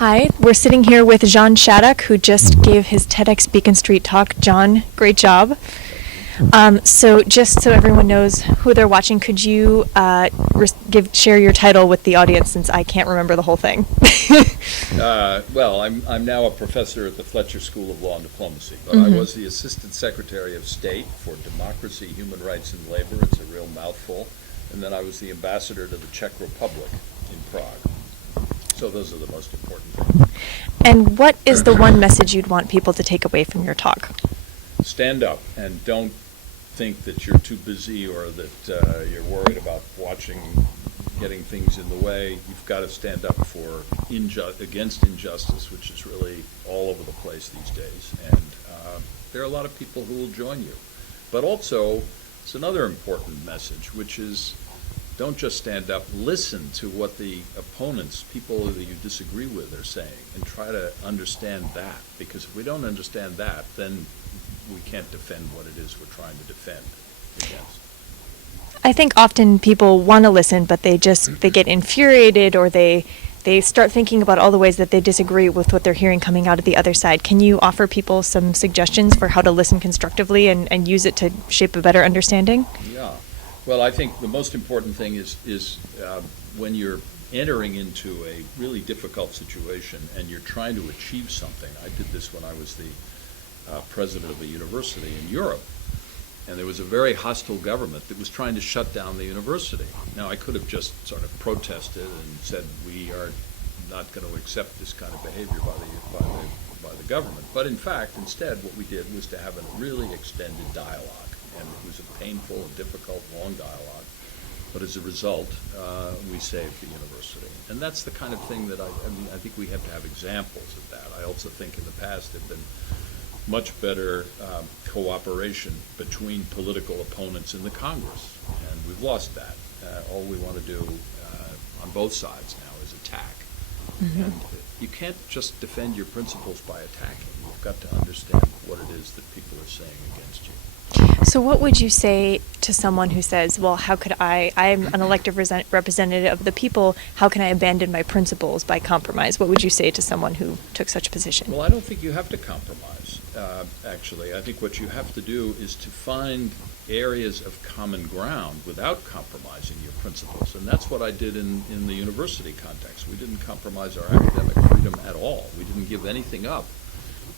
Hi, we're sitting here with John Shattuck, who just gave his TEDxBeaconStreet talk. John, great job. So just so everyone knows who they're watching, could you share your title with the audience, since I can't remember the whole thing? Well, I'm now a professor at the Fletcher School of Law and Diplomacy, but I was the Assistant Secretary of State for Democracy, Human Rights, and Labor. It's a real mouthful. And then I was the ambassador to the Czech Republic in Prague. So those are the most important things. And what is the one message you'd want people to take away from your talk? Stand up and don't think that you're too busy or that you're worried about getting things in the way. You've got to stand up for against injustice, which is really all over the place these days. And there are a lot of people who will join you. But also, it's another important message, which is don't just stand up, listen to what the opponents, people that you disagree with, are saying, and try to understand that. Because if we don't understand that, then we can't defend what it is we're trying to defend against. I think often people want to listen, but they get infuriated, or they start thinking about all the ways that they disagree with what they're hearing coming out of the other side. Can you offer people some suggestions for how to listen constructively and use it to shape a better understanding? Yeah. Well, I think the most important thing is when you're entering into a really difficult situation and you're trying to achieve something. I did this when I was the president of a university in Europe, and there was a very hostile government that was trying to shut down the university. Now, I could have just sort of protested and said we are not going to accept this kind of behavior by the government. But in fact, instead, what we did was to have a really extended dialogue. And it was a painful and difficult, long dialogue. But as a result, we saved the university. And that's the kind of thing that I think we have to have examples of that. I also think in the past there have been much better cooperation between political opponents in the Congress. And we've lost that. All we want to do on both sides now is attack. And you can't just defend your principles by attacking. You've got to understand what it is that people are saying against you. So what would you say to someone who says, well, how could I'm an elected representative of the people, how can I abandon my principles by compromise? What would you say to someone who took such a position? Well, I don't think you have to compromise, actually. I think what you have to do is to find areas of common ground without compromising your principles. And that's what I did in the university context. We didn't compromise our academic freedom at all. We didn't give anything up.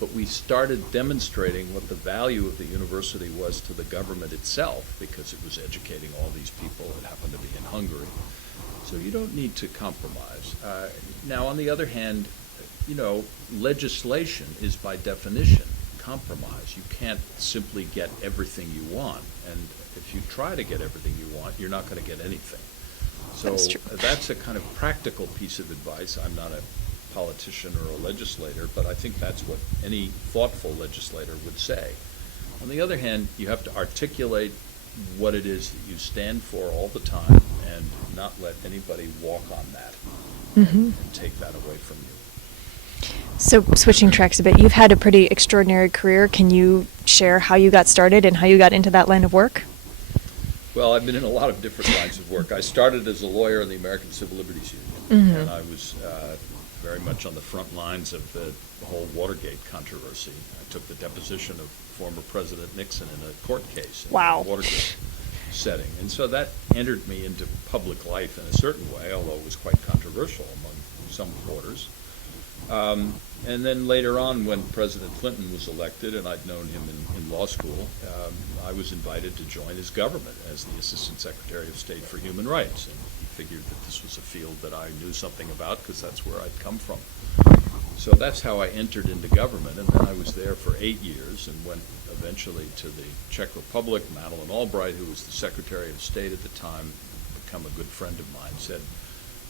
But we started demonstrating what the value of the university was to the government itself, because it was educating all these people that happened to be in Hungary. So you don't need to compromise. Now, on the other hand, legislation is by definition compromise. You can't simply get everything you want. And if you try to get everything you want, you're not going to get anything. So that's a kind of practical piece of advice. I'm not a politician or a legislator, but I think that's what any thoughtful legislator would say. On the other hand, you have to articulate what it is that you stand for all the time and not let anybody walk on that and take that away from you. So switching tracks a bit, you've had a pretty extraordinary career. Can you share how you got started and how you got into that line of work? Well, I've been in a lot of different lines of work. I started as a lawyer in the American Civil Liberties Union, and I was very much on the front lines of the whole Watergate controversy. I took the deposition of former President Nixon in a court case in the Watergate setting. And so that entered me into public life in a certain way, although it was quite controversial among some quarters. And then later on, when President Clinton was elected, and I'd known him in law school, I was invited to join his government as the Assistant Secretary of State for Human Rights. And he figured that this was a field that I knew something about because that's where I'd come from. So that's how I entered into government, and then I was there for 8 years and went eventually to the Czech Republic. Madeleine Albright, who was the Secretary of State at the time, become a good friend of mine, said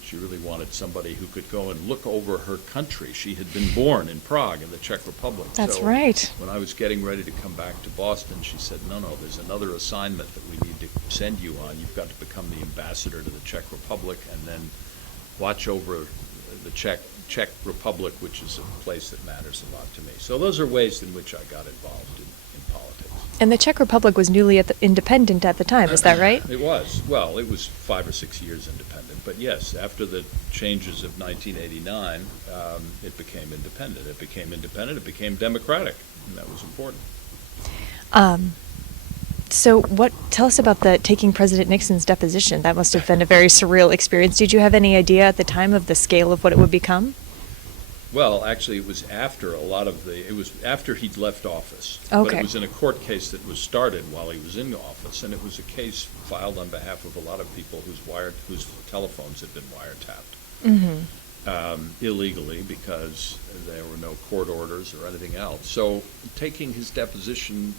she really wanted somebody who could go and look over her country. She had been born in Prague in the Czech Republic. That's right. When I was getting ready to come back to Boston, she said, no, there's another assignment that we need to send you on. You've got to become the ambassador to the Czech Republic and then watch over the Czech Republic, which is a place that matters a lot to me. So those are ways in which I got involved in politics. And the Czech Republic was newly independent at the time, is that right? It was. Well, it was 5 or 6 years independent. But yes, after the changes of 1989, it became independent. It became independent. It became democratic, and that was important. So tell us about taking President Nixon's deposition. That must have been a very surreal experience. Did you have any idea at the time of the scale of what it would become? Well, actually, it was after it was after he'd left office. Okay. But it was in a court case that was started while he was in office, and it was a case filed on behalf of a lot of people whose telephones had been wiretapped illegally because there were no court orders or anything else. So taking his deposition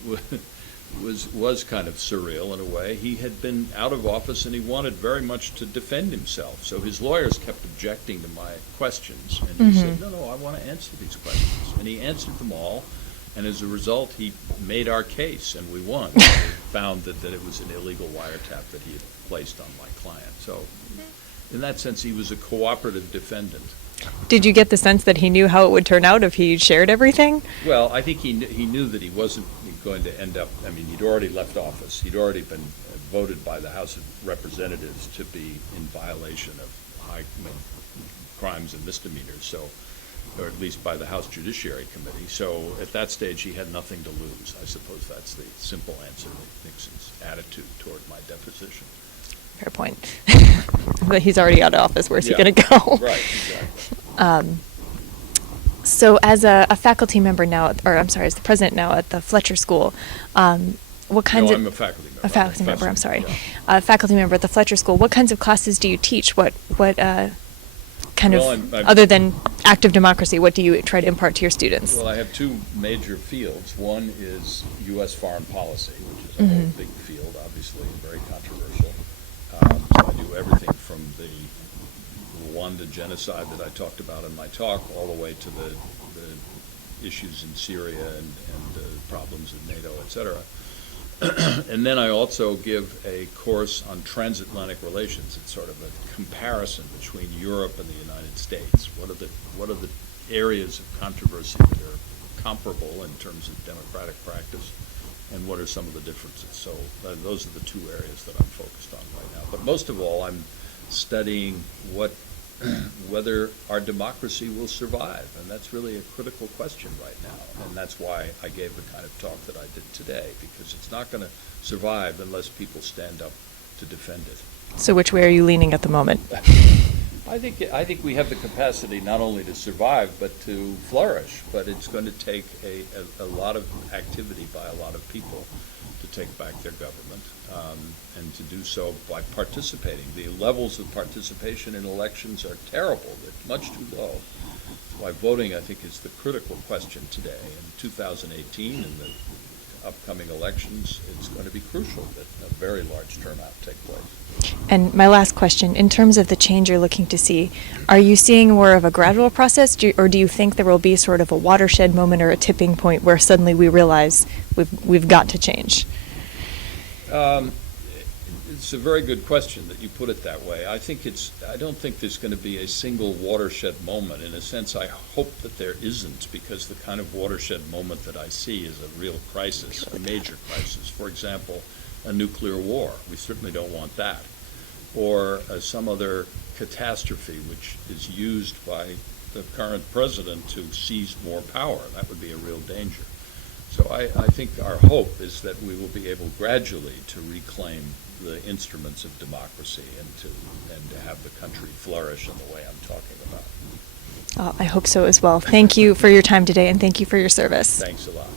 was kind of surreal in a way. He had been out of office and he wanted very much to defend himself. So his lawyers kept objecting to my questions. And he said, no, I want to answer these questions. And he answered them all. And as a result, he made our case and we won. We found that it was an illegal wiretap that he had placed on my client. So in that sense, he was a cooperative defendant. Did you get the sense that he knew how it would turn out if he shared everything? Well, I think he knew that he wasn't going to end up, I mean, he'd already left office. He'd already been voted by the House of Representatives to be in violation of crimes and misdemeanors, so, or at least by the House Judiciary Committee. So at that stage, he had nothing to lose. I suppose that's the simple answer to Nixon's attitude toward my deposition. Fair point. But he's already out of office. Where's he going to go? Right, exactly. So as a faculty member now, or I'm sorry, as the president now at the Fletcher School, what kinds of... I'm a faculty member. A faculty member, I'm sorry. Yeah. A faculty member at the Fletcher School. What kinds of classes do you teach? What kind of, other than active democracy, what do you try to impart to your students? Well, I have two major fields. One is U.S. foreign policy, which is a whole big field, obviously, and very controversial. So I do everything from the Rwanda genocide that I talked about in my talk, all the way to the issues in Syria and problems in NATO, et cetera. And then I also give a course on transatlantic relations. It's sort of a comparison between Europe and the United States. What are the areas of controversy that are comparable in terms of democratic practice, and what are some of the differences? So those are the two areas that I'm focused on right now. But most of all, I'm studying whether our democracy will survive, and that's really a critical question right now. And that's why I gave the kind of talk that I did today, because it's not going to survive unless people stand up to defend it. So which way are you leaning at the moment? I think we have the capacity not only to survive but to flourish. But it's going to take a lot of activity by a lot of people to take back their government, and to do so by participating. The levels of participation in elections are terrible. They're much too low. Why voting, I think, is the critical question today. In 2018, in the upcoming elections, it's going to be crucial that a very large turnout take place. And my last question, in terms of the change you're looking to see, are you seeing more of a gradual process, or do you think there will be sort of a watershed moment or a tipping point where suddenly we realize we've got to change? It's a very good question that you put it that way. I don't think there's going to be a single watershed moment. In a sense, I hope that there isn't, because the kind of watershed moment that I see is a real crisis, a major crisis. For example, a nuclear war. We certainly don't want that. Or some other catastrophe which is used by the current president to seize more power. That would be a real danger. So I think our hope is that we will be able gradually to reclaim the instruments of democracy and to have the country flourish in the way I'm talking about. I hope so as well. Thank you for your time today, and thank you for your service. Thanks a lot.